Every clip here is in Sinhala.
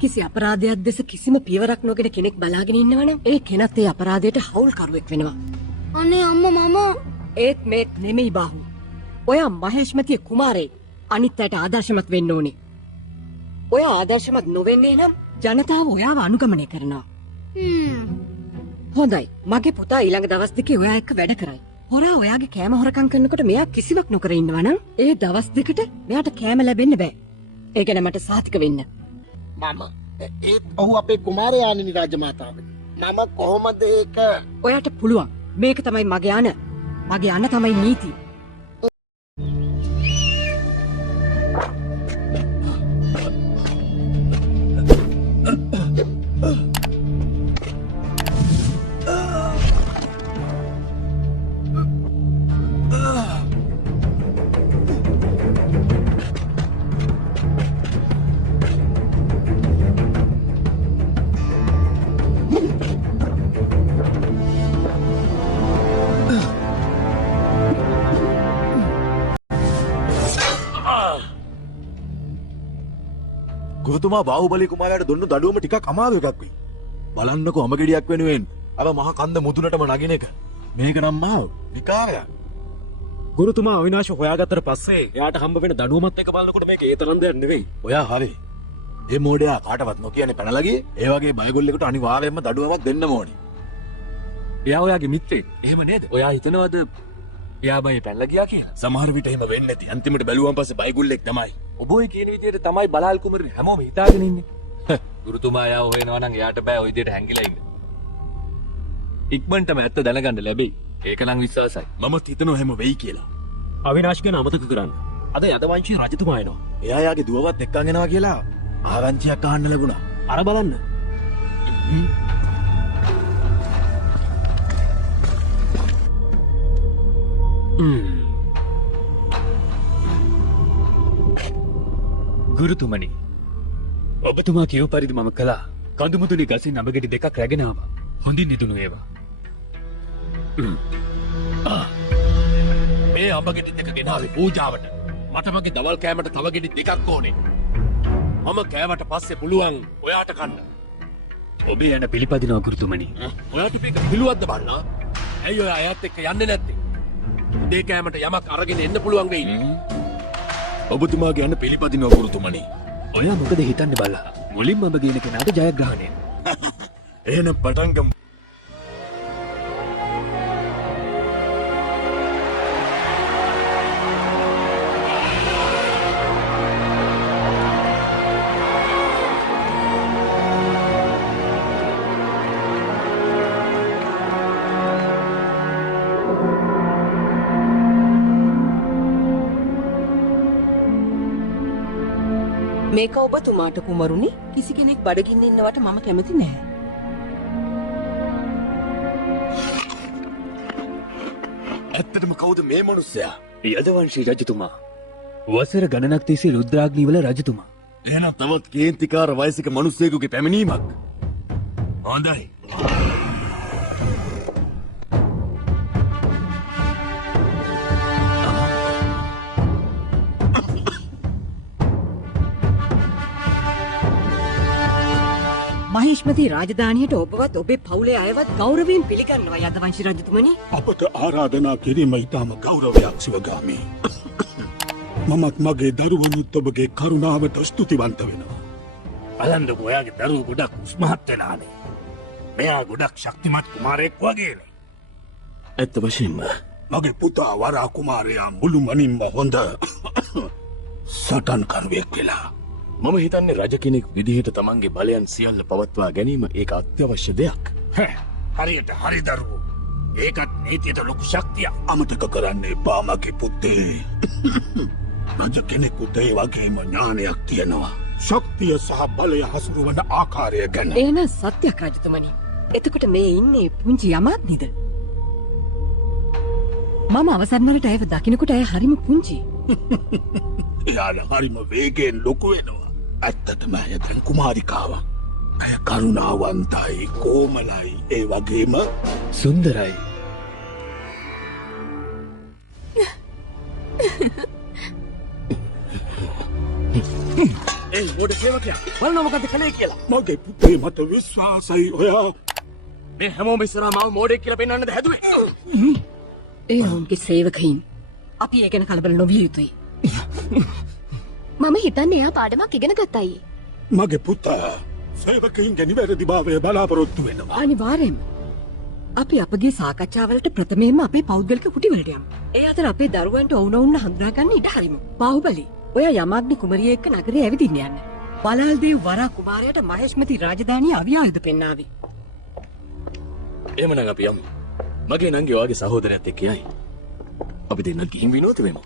කිසි අපරාධයක් දෙස කිසිම පියවරක් නොගෙන කෙනෙක් බලාගෙන ඉන්නවනම් ඒ කෙනත් ඒ අපරාධයට හවුල්කරුවෙක් වෙනවා. අනේ අම්මා මම ඒත් මේත් නෙමෙයි බාහු. ඔයා මහේෂ්මතිය කුමාරයෙක්. අනිත් අයට ආදර්ශමත් වෙන්න ඕනේ. ඔයා ආදර්ශමත් නොවෙන්නේ නම් ජනතාව ඔයාව අනුගමනය කරනවා. හොඳයි. මගේ පුතා ඊළඟ දවස් දෙකේ ඔයා එක්ක වැඩ කරයි. හොරා ඔයාගේ කෑම හොරකම් කරනකොට මෙයා කිසිවක් නොකර ඉන්නවනම් ඒ දවස් දෙකට මෙයාට කෑම ලැබෙන්න බෑ. ඒ ගැන මට සාතික වෙන්න. මම ඒත් ඔහු අපේ කුමාරයාණනි රාජමාතාවනි. මම කොහොමද ඒක? ඔයාට පුළුවන්. මේක තමයි මගේ අන. මගේ අන තමයි නීතිය. ගුරුතුමා බාහුබලි කුමාරයාට දුන්නු දඩුවම ටිකක් අමාරු එකක් වෙයි. බලන්නකෝ අමගෙඩියක් වෙනුවෙන් අර මහ කන්ද මුදුනටම නගින එක. මේක නම් මහ විකාරයක්. ගුරුතුමා අවිනාශ හොයාගත්තට පස්සේ එයාට හම්බ වෙන දඩුවමත් එක බලනකොට මේක ඒ තරම් දෙයක් නෙවෙයි. ඔයා හරි. මේ මොඩයා කාටවත් නොකියන්නේ පැනලා ගියේ. ඒ වගේ බයගොල්ලෙකුට අනිවාර්යයෙන්ම දඩුවමක් දෙන්න ඕනි. එයා ඔයාගේ මිත්‍රෙක්. එහෙම නේද? ඔයා හිතනවද එයා බයි පැනලා ගියා කියලා? සමහර විට එහෙම වෙන්නේ නැති. අන්තිමට බැලුවන් පස්සේ බයගොල්ලෙක් තමයි. ඔබ ඔය කියන විදිහට තමයි බලාල් කුමරේ හැමෝම හිතාගෙන ඉන්නේ. ගුරුතුමා එයා හොයනවා නම් එයාට බෑ ඔය විදිහට හැංගිලා ඉන්න. ඉක්මනටම ඇත්ත දැනගන්න ලැබෙයි. ඒක නම් විශ්වාසයි. මමත් හිතනවා හැම වෙයි කියලා. අවිනාශ ගැන අමතක කරන්න. අද යදවංශී රජතුමා එනවා. එයා යාගේ දුවවත් එක්කන් එනවා කියලා ආරංචියක් අහන්න ලැබුණා. අර බලන්න. ගුරුතුමනි, ඔබතුමා කියව පරිදි මම කළා. කඳුමුදුනි ගසින් අඹගෙඩි දෙකක් රැගෙන ආවා. හොඳින් නිදුණු ඒවා. මේ අඹගෙඩි දෙක ගෙනාවේ පූජාවට. මට මගේ දවල් කෑමට තව ගෙඩි දෙකක් ඕනේ. මම කෑවට පස්සේ පුළුවන් ඔයාට කන්න. ඔබ යන පිළිපදිනවා ගුරුතුමනි. ඔයාට මේක පිළුවද්ද බන්නා? ඇයි ඔයා අයත් එක්ක යන්නේ නැත්තේ? උදේ කෑමට යමක් අරගෙන එන්න පුළුවන් වෙයිද? ඔබතුමාගේ යන පිළිපදිනවා ගුරුතුමනි. ඔයා මොකද හිතන්නේ බල්ලා? මුලින්ම ඔබ කියන කෙනාට ජයග්‍රහණය. එහෙනම් පටන් ගමු. මේක ඔබතුමාට කුමරුනි. කිසි කෙනෙක් බඩගින්න ඉන්නවට මම කැමති නැහැ. ඇත්තටම කවුද මේ මිනිස්සයා? යදවංශී රජතුමා. වසර ගණනක් තිස්සේ රුද්‍රාග්නි වල රජතුමා. එහෙනම් තවත් කේන්තිකාර වයසික මිනිස්සෙකුගේ පැමිණීමක්. හොඳයි. මහේෂ්මති රාජධානියට ඔබවත් ඔබේ පවුලේ අයවත් ගෞරවයෙන් පිළිගන්නවා යදවංශී රජතුමනි. අපට ආරාධනා කිරීම ඉතාම ගෞරවයක් සිවගාමි. මමත් මගේ දරුවනුත් ඔබගේ කරුණාවට ස්තුතිවන්ත වෙනවා. බලන්නකො ඔයාගේ දරුවෝ ගොඩක් උස්මහත් වෙලානේ. මෙයා ගොඩක් ශක්තිමත් කුමාරයෙක් වගේනේ. ඇත්ත වශයෙන්ම මගේ පුතා වරා කුමාරයා මුළුමනින්ම හොඳ සටන්කරුවෙක් වෙලා. මම හිතන්නේ රජ කෙනෙක් විදිහට තමන්ගේ බලයන් සියල්ල පවත්වා ගැනීම ඒක අත්‍යවශ්‍ය දෙයක්. හරියට හරි දරුවෝ. ඒකත් නීතියට ලොකු ශක්තියක්. අමතක කරන්න එපා මගේ පුතේ. රජ කෙනෙකුට ඒ වගේම ඥානයක් තියෙනවා. ශක්තිය සහ බලය හසුරුවන ආකාරය ගැන. එහෙනම් සත්‍යයක් රජතුමනි. එතකොට මේ ඉන්නේ පුංචි යමාත්නිද? මම අවසන් වලට ඇයව දකින්නකොට ඇය හරිම පුංචි. එයාලා හරිම වේගයෙන් ලොකු වෙනවා. ඇත්තටම ඇය දැන් කුමාරිකාවක්. ඇය කරුණාවන්තයි, කෝමලයි, ඒ වගේම සුන්දරයි. ඒ මොඩ සේවකයා බලන්න මොකද කලේ කියලා. මගේ පුතේ මට විශ්වාසයි ඔයා. මේ හැමෝම ඉස්සරහා මාව මෝඩෙක් කියලා පෙන්වන්නද හැදුවේ? ඒ ඔවුන්ගේ සේවකයින්. අපි ඒ ගැන කලබල නොවිය යුතුයි. මම හිතන්නේ එයා පාඩමක් ඉගෙන ගත්තයි. මගේ පුතා සේවකයින්ගේ නිවැරදි භාවය බලාපොරොත්තු වෙනවා. අනිවාර්යෙන්ම. අපි අපගේ සාකච්ඡාවලට ප්‍රථමයෙන්ම අපේ පෞද්ගලික කුටිවලට යමු. ඒ අතර අපේ දරුවන්ට ඔවුනොවුන් හඳුනා ගන්න ඉඩ හරිමු. බාහුබලි, ඔය යමාග්නි කුමරිය එක්ක නගරේ ඇවිදින්න යන්න. බලාල්දේව් වරා කුමාරයාට මහේෂ්මති රාජධානිය අවියායුධ පෙන්නාවි. එහෙමනම් අපි යමු. මගේ නංගි ඔයාගේ සහෝදරයත් එක්ක යයි. අපි දෙන්න ගිහින් විනෝද වෙමු.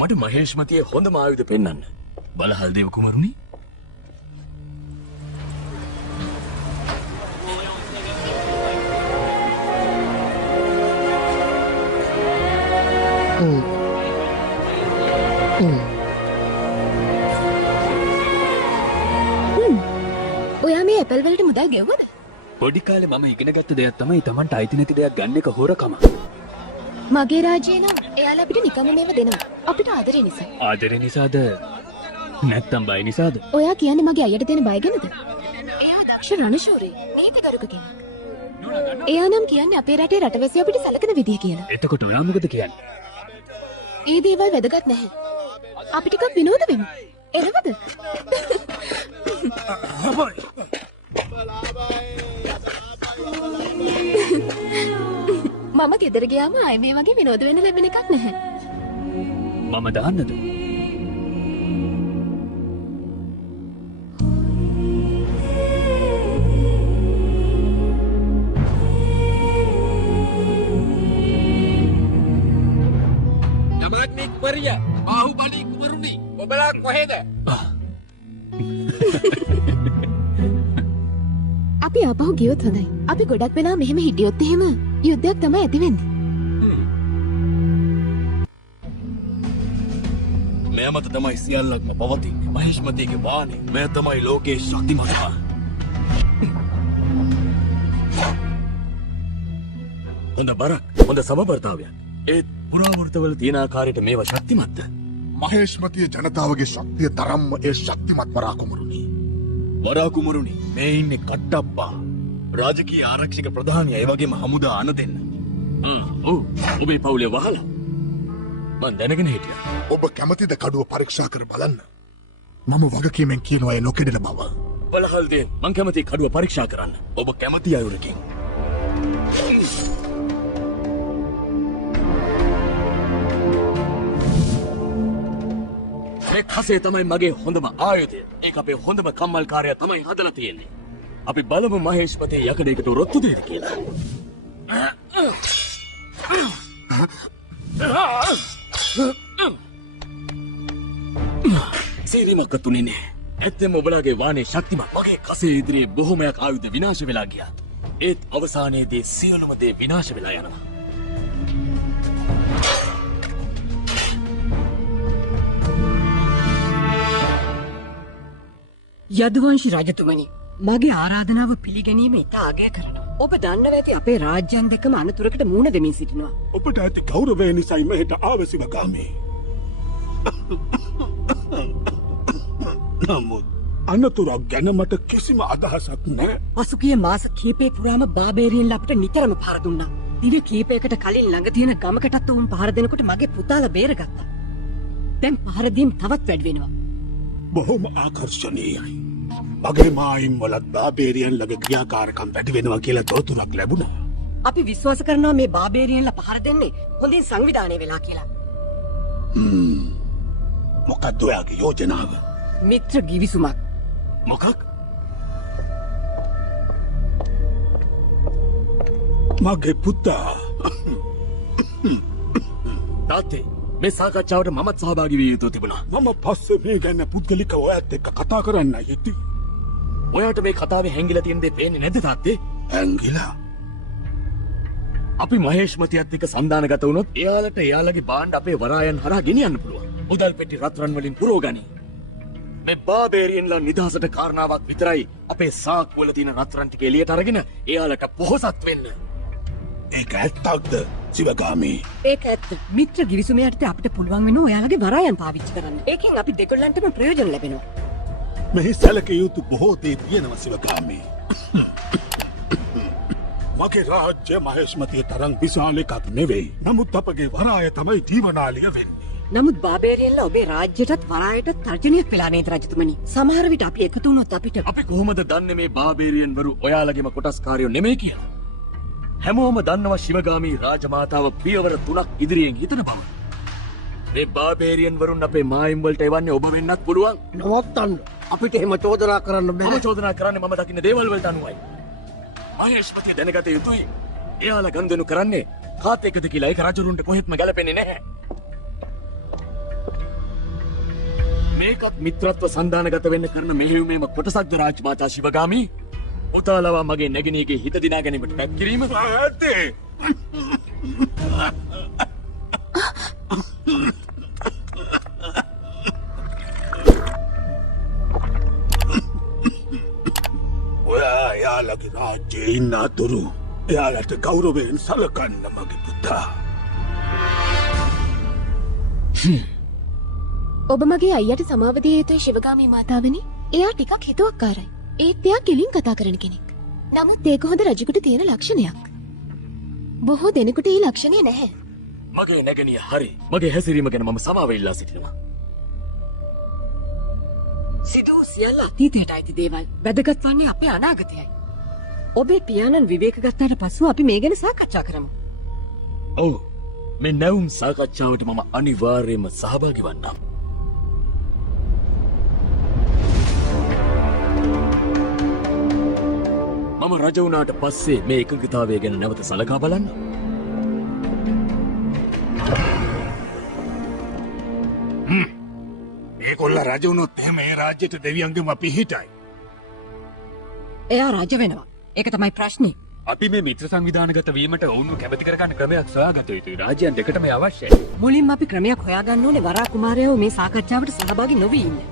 මට මහේෂ්මතියේ හොඳම ආයුධ පෙන්වන්න. බලහල්දේව කුමරුනි. ඔයා මේ ඇපල් වලට මුදල් ගෙව්වද? පොඩි කාලේ මම ඉගෙන ගත්ත දෙයක් තමයි Tamanට අයිති නැති දෙයක් ගන්න එක හොරකම. මගේ රාජ්‍යය නම් එයාලා අපිට නිකම්ම මේව දෙනවා. අපිට ආදරේ නිසා. ආදරේ නිසාද නැත්තම් බය නිසාද? ඔයා කියන්නේ මගේ අයියට දෙන බය ගැනද? එයා දක්ෂ රණශූරී, නීතිගරුක කෙනෙක්. එයා නම් කියන්නේ අපේ රටේ රටවැසියෝ අපිට සැලකන විදිය කියලා. එතකොට ඔයා මොකද කියන්නේ? ඒ දේවල් වැදගත් නැහැ. අපි ටිකක් විනෝද වෙමු. එළවද? මම ගෙදර ගියාම ආයේ මේ වගේ විනෝද වෙන්න ලැබෙන එකක් නැහැ. මම දාන්නද? යමාග්නි කුමරිය, බාහුබලි කුමරුනි, ඔබලා කොහෙද? අපි ආපහු ගියොත් හොඳයි. අපි ගොඩක් වෙලා මෙහෙම හිටියොත් එහෙම යුද්ධයක් තමයි ඇති වෙන්නේ. මෙය මත තමයි සියල්ලක්ම පවතින්නේ. මහේෂ්මතිගේ වානේ. මෙය තමයි ලෝකයේ ශක්තිමත්ම. හොඳ බරක්, හොඳ සමබරතාවයක්. ඒත් පුරාවෘතවල තියෙන ආකාරයට මේවා ශක්තිමත්ද? මහේෂ්මතිය ජනතාවගේ ශක්තිය තරම්ම ඒ ශක්තිමත් වරා කුමරුනි. වරා කුමරුනි, මේ ඉන්නේ කට්ටප්පා. රාජකීය ආරක්ෂක ප්‍රධානියා, ඒ වගේම හමුදා අන දෙන්න. ඔව්, ඔබේ පවුලේ වහලා. මං දැනගෙන හිටියා. ඔබ කැමතිද කඩුව පරීක්ෂා කර බලන්න? මම වගකීමෙන් කියනවා ඒ නොකෙඩෙන බව. බලහල්දේ, මං කැමති කඩුව පරීක්ෂා කරන්න. ඔබ කැමති අයුරකින්. මේ කසේ තමයි මගේ හොඳම ආයුධය. ඒක අපේ හොඳම කම්මල්කාරයා තමයි හදලා තියෙන්නේ. අපි බලමු මහේෂ්පති යකඩයකට රොත්තු දෙයිද කියලා. සීරිමක තුනිනේ. ඇත්තම ඔබලාගේ වානේ ශක්තිමත්. මගේ කසේ ඉදිරියේ බොහොමයක් ආයුධ විනාශ වෙලා ගියා. ඒත් අවසානයේදී සියලුම දේ විනාශ වෙලා යනවා. යදුවංශි රජතුමනි, මගේ ආරාධනාව පිළිගැනීම ඉතා අගය කරනවා. ඔබ දන්නවා ඇති අපේ රාජ්‍යයන් දෙකම අනතුරකට මුහුණ දෙමින් සිටිනවා. ඔබට ඇති ගෞරවය නිසයි මෙහෙට ආවසිවගාමී. නමුත් අනතුරක් ගැන මට කිසිම අදහසක් නෑ. පසුගිය මාස කීපේ පුරාම බාබේරියන්ලා අපිට නිතරම පහර දුන්නා. දින කීපයකට කලින් ළඟ තියෙන ගමකටත් උන් පහර දෙනකොට මගේ පුතාලා බේරගත්තා. දැන් පහර දීම් තවත් වැඩි වෙනවා. බොහොම ආකර්ශනීයයි. මගේ මායිම් වලත් බාබේරියන් ළඟ ක්‍රියාකාරකම් වැඩි වෙනවා කියලා තොරතුරක් ලැබුණා. අපි විශ්වාස කරනවා මේ බාබේරියන්ලා පහර දෙන්නේ හොඳින් සංවිධානය වෙලා කියලා. මොකක්ද ඔයාගේ යෝජනාව? මිත්‍ර ගිවිසුමක්. මොකක්? මගේ පුතා තාත්තේ මේ සාකච්ඡාවට මමත් සහභාගී විය යුතු තිබුණා. මම පස්සේ මේ ගැන පුද්ගලිකව ඔයත් එක්ක කතා කරන්න යෙති. ඔයාට මේ කතාවේ හැංගිලා තියෙන දේ පේන්නේ නැද්ද තාත්තේ? ඇංගිලා අපි මහේෂ්මතියත් එක්ක සන්දානගත වුණොත් එයාලට එයාලගේ බාණ්ඩ අපේ වරායන් හරහා ගෙනියන්න පුළුවන්. මුදල් පෙට්ටි රත්රන් වලින් පුරවගනි. මේ බාබේරියන්ලා නිදහසට කාරණාවක් විතරයි අපේ සාක්කුවල තියෙන රත්රන් ටික එළියට අරගෙන එයාලට පොහොසත් වෙන්න. ඒක ඇත්තක්ද සිවගාමී? ඒක ඇත්ත. මිත්‍ර ගිවිසුම යටතේ අපිට පුළුවන් වෙනවා ඔයාලගේ වරායන් පාවිච්චි කරන්න. ඒකෙන් අපි දෙකොල්ලන්ටම ප්‍රයෝජන ලැබෙනවා. මෙහි සැලකිය යුතු බොහෝ දේ තියෙනවා සිවගාමී. මගේ රාජ්‍ය මහේෂ්මතිය තරම් විශාල එකක් නෙවෙයි. නමුත් අපගේ වරාය තමයි ජීවනාලිය වෙන්නේ. නමුත් බාබේරියන්ලා ඔබේ රාජ්‍යයටත් වරායටත් තර්ජනයක් වෙලා නේද රජතුමනි? සමහර විට අපි එකතු වුණොත් අපිට අපි කොහොමද දන්නේ මේ බාබේරියන් වරු ඔයාලගේම කොටස්කාරයෝ නෙමෙයි කියලා? හැමෝම දන්නවා ශිවගාමී රාජමාතාව පියවර 3ක් ඉදිරියෙන් හිතන බව. මේ බාබේරියන් වරුන් අපේ මායිම් වලට එවන්නේ ඔබ වෙන්නත් පුළුවන්. නවත්තන්න. අපිට එහෙම චෝදනා කරන්න මම බෑ. චෝදනා කරන්නේ මම දකින්න දේවල් වලට අනුවයි. මහේෂ්පති දැනගත යුතුයි. එයාලා ගන්දෙනු කරන්නේ කාත් එක්කද කියලා ඒක රජුරුන්ට කොහෙත්ම ගැලපෙන්නේ නැහැ. මේකත් මිත්‍රත්ව සන්දානගත වෙන්න කරන මෙහෙයුමේම කොටසක්ද රාජමාතා ශිවගාමී? ඔතාලවා මගේ නැගණියගේ හිත දිනා ගැනීමට පැත් කිරීම? ඇත්තේ ඔයා එයාලගේ රාජ්‍යයේ ඉන්න අතුරු එයාලට ගෞරවයෙන් සලකන්න මගේ පුතා. ඔබ මගේ අයියට සමාව දිය යුතුයි ශිවගාමී මාතාවනි. එයා ටිකක් හිතුවක්කාරයි. ඒත් එයා කෙලින් කතා කරන කෙනෙක්. නමුත් ඒක හොඳ රජෙකුට තියෙන ලක්ෂණයක්. බොහෝ දෙනෙකුට ඒ ලක්ෂණය නැහැ. මගේ නැගණිය හරි. මගේ හැසිරීම ගැන මම සමාව ඉල්ලා සිටිනවා. සිදු සියල්ල අතීතයට අයිති දේවල්. වැදගත් වන්නේ අපේ අනාගතයයි. ඔබේ පියාණන් විවේක ගත්තාට පසු අපි මේ ගැන සාකච්ඡා කරමු. ඔව්. මේ නැවුම් සාකච්ඡාවට මම අනිවාර්යයෙන්ම සහභාගී වන්නම්. මම රජ වුණාට පස්සේ මේ එකඟතාවය ගැන නැවත සලකා බලන්න. ඒකොල්ල රජ වුණොත් එහෙම ඒ රාජ්‍යයට දෙවියන්ගේම පිහිටයි. එයා රජ වෙනවා. ඒක තමයි ප්‍රශ්නේ. අපි මේ මිත්‍ර සංවිධානගත වීමට ඔවුන්ව කැමති කරගන්න ක්‍රමයක් සොයාගත යුතුයි. රාජ්‍යයන් දෙකටම අවශ්‍යයි. මුලින්ම අපි ක්‍රමයක් හොයාගන්න ඕනේ වරා කුමාරයෝ මේ සාකච්ඡාවට සහභාගී නොවී ඉන්න.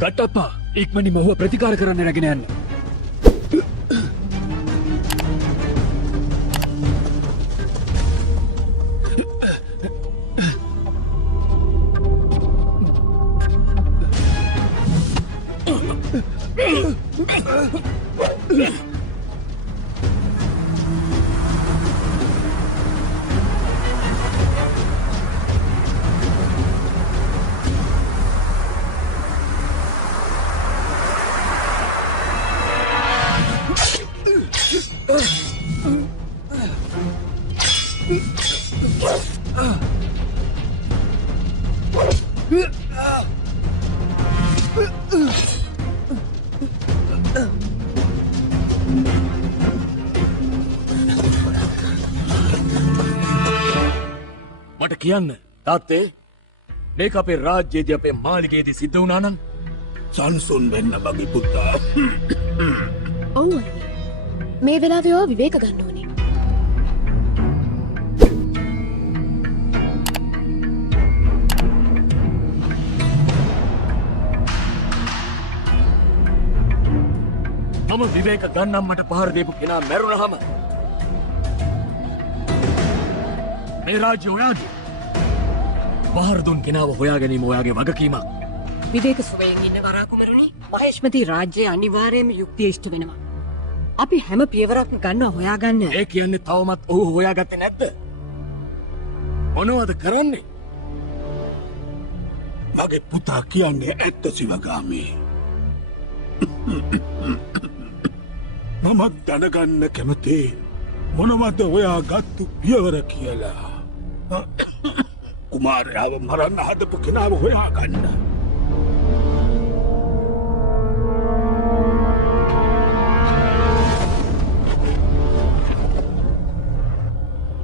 කට්ටප්පා ඉක්මනින්ම ඔහුව ප්‍රතිකාර කරන්න රැගෙන යන්න. මට කියන්න තාත්තේ මේක අපේ රාජ්‍යයේදී අපේ මාලිගයේදී සිද්ධ වුණා නම් සංසුන් වෙන්න මගේ පුතා. ඔව් අනේ. මේ වෙලාවේ ඔය විවේක ගන්න ඕනේ. මම විවේක ගන්නම් මට පහර දීපු කෙනා මැරුණාම මේ රාජ්‍ය ඔයාගේ. පහර දුන් කෙනාව හොයා ගැනීම ඔයාගේ වගකීමක්. විවේක සුවයෙන් ඉන්න වරාකුමරුනි මහේෂ්මති රාජ්‍යයේ අනිවාර්යයෙන්ම යුක්තිය ඉෂ්ට වෙනවා. අපි හැම පියවරක්ම ගන්නවා හොයාගන්න. ඒ කියන්නේ තවමත් ඔහු හොයාගත්තේ නැද්ද? මොනවද කරන්නේ? මගේ පුතා කියන්නේ ඇත්ත සිවගාමී. මමත් දැනගන්න කැමති මොනවද ඔයා ගත්තු පියවර කියලා. කුමාරයාව මරන්න හදපු කෙනාව හොයාගන්න.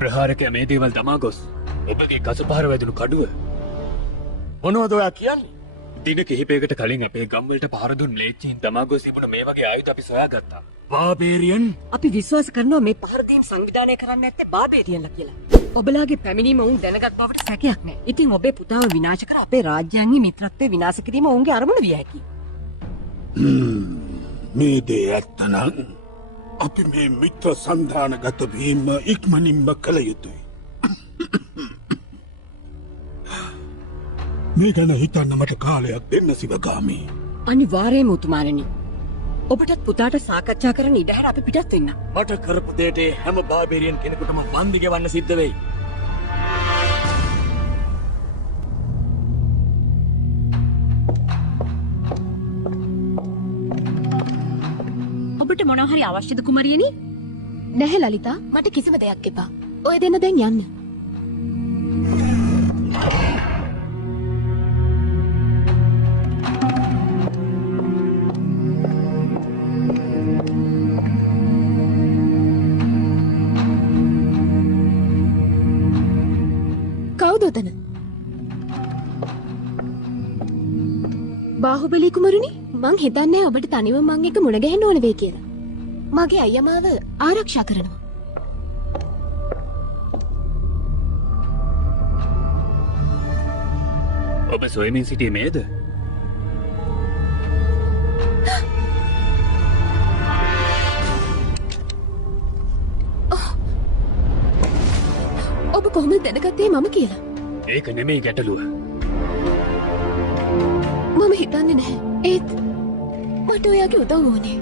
ප්‍රහාරකයා මේ දේවල් දමා ගොස් ඔබගේ කසපහර වැදුණු කඩුව මොනවද ඔයා කියන්නේ? දින කිහිපයකට කලින් අපේ ගම්වලට පහර දුන් ම්ලේච්චීන් දමා ගොස් තිබුණ මේ වගේ ආයුධ අපි සොයාගත්තා. බාබේරියන් අපි විශ්වාස කරනවා මේ පහර දීම් සංවිධානය කරන්න නැත්තේ බාබේරියන්ලා කියලා. ඔබලාගේ පැමිණීම වුන් දැනගත් බවට සැකයක් නැහැ. ඉතින් ඔබේ පුතාව විනාශ කර අපේ රාජ්‍යයන්ගේ මිත්‍රත්වය විනාශ කිරීම ඔවුන්ගේ අරමුණ විය හැකියි. මේ දේ ඇත්තනම් අපි මේ මිත්‍ර සන්ධානගත වීම ඉක්මනින්ම කළ යුතුයි. මේ ගැන හිතන්න මට කාලයක් දෙන්න සිවගාමී. අනිවාර්යයෙන්ම උතුමාණනි. ඔබටත් පුතාට සාකච්ඡා කරන්න ඉඩ හැර අපි පිටත් වෙන්න. මට කරපු දෙයට ඒ හැම බාබේරියන් කෙනෙකුටම වන්දි ගෙවන්න සිද්ධ වෙයි. ඔබට මොනවා හරි අවශ්‍යද කුමරියනි? නැහැ ලලිතා, මට කිසිම දෙයක් එපා. ඔය දෙන්න දැන් යන්න. කවුද ඔතන? බාහුබලී කුමරුනි, මං හිතන්නේ ඔබට තනිව මං එක මුණ ගැහෙන්න ඕන වෙයි කියලා. මගේ අයියා මාව ආරක්ෂා කරනවා. ඔබ සොයමින් සිටියේ මේද? ඔබ කොහොමද දැනගත්තේ මම කියලා? ඒක නෙමෙයි ගැටලුව. මම හිතන්නේ නැහැ. ඒත් මට ඔයාගේ උදව් ඕනේ.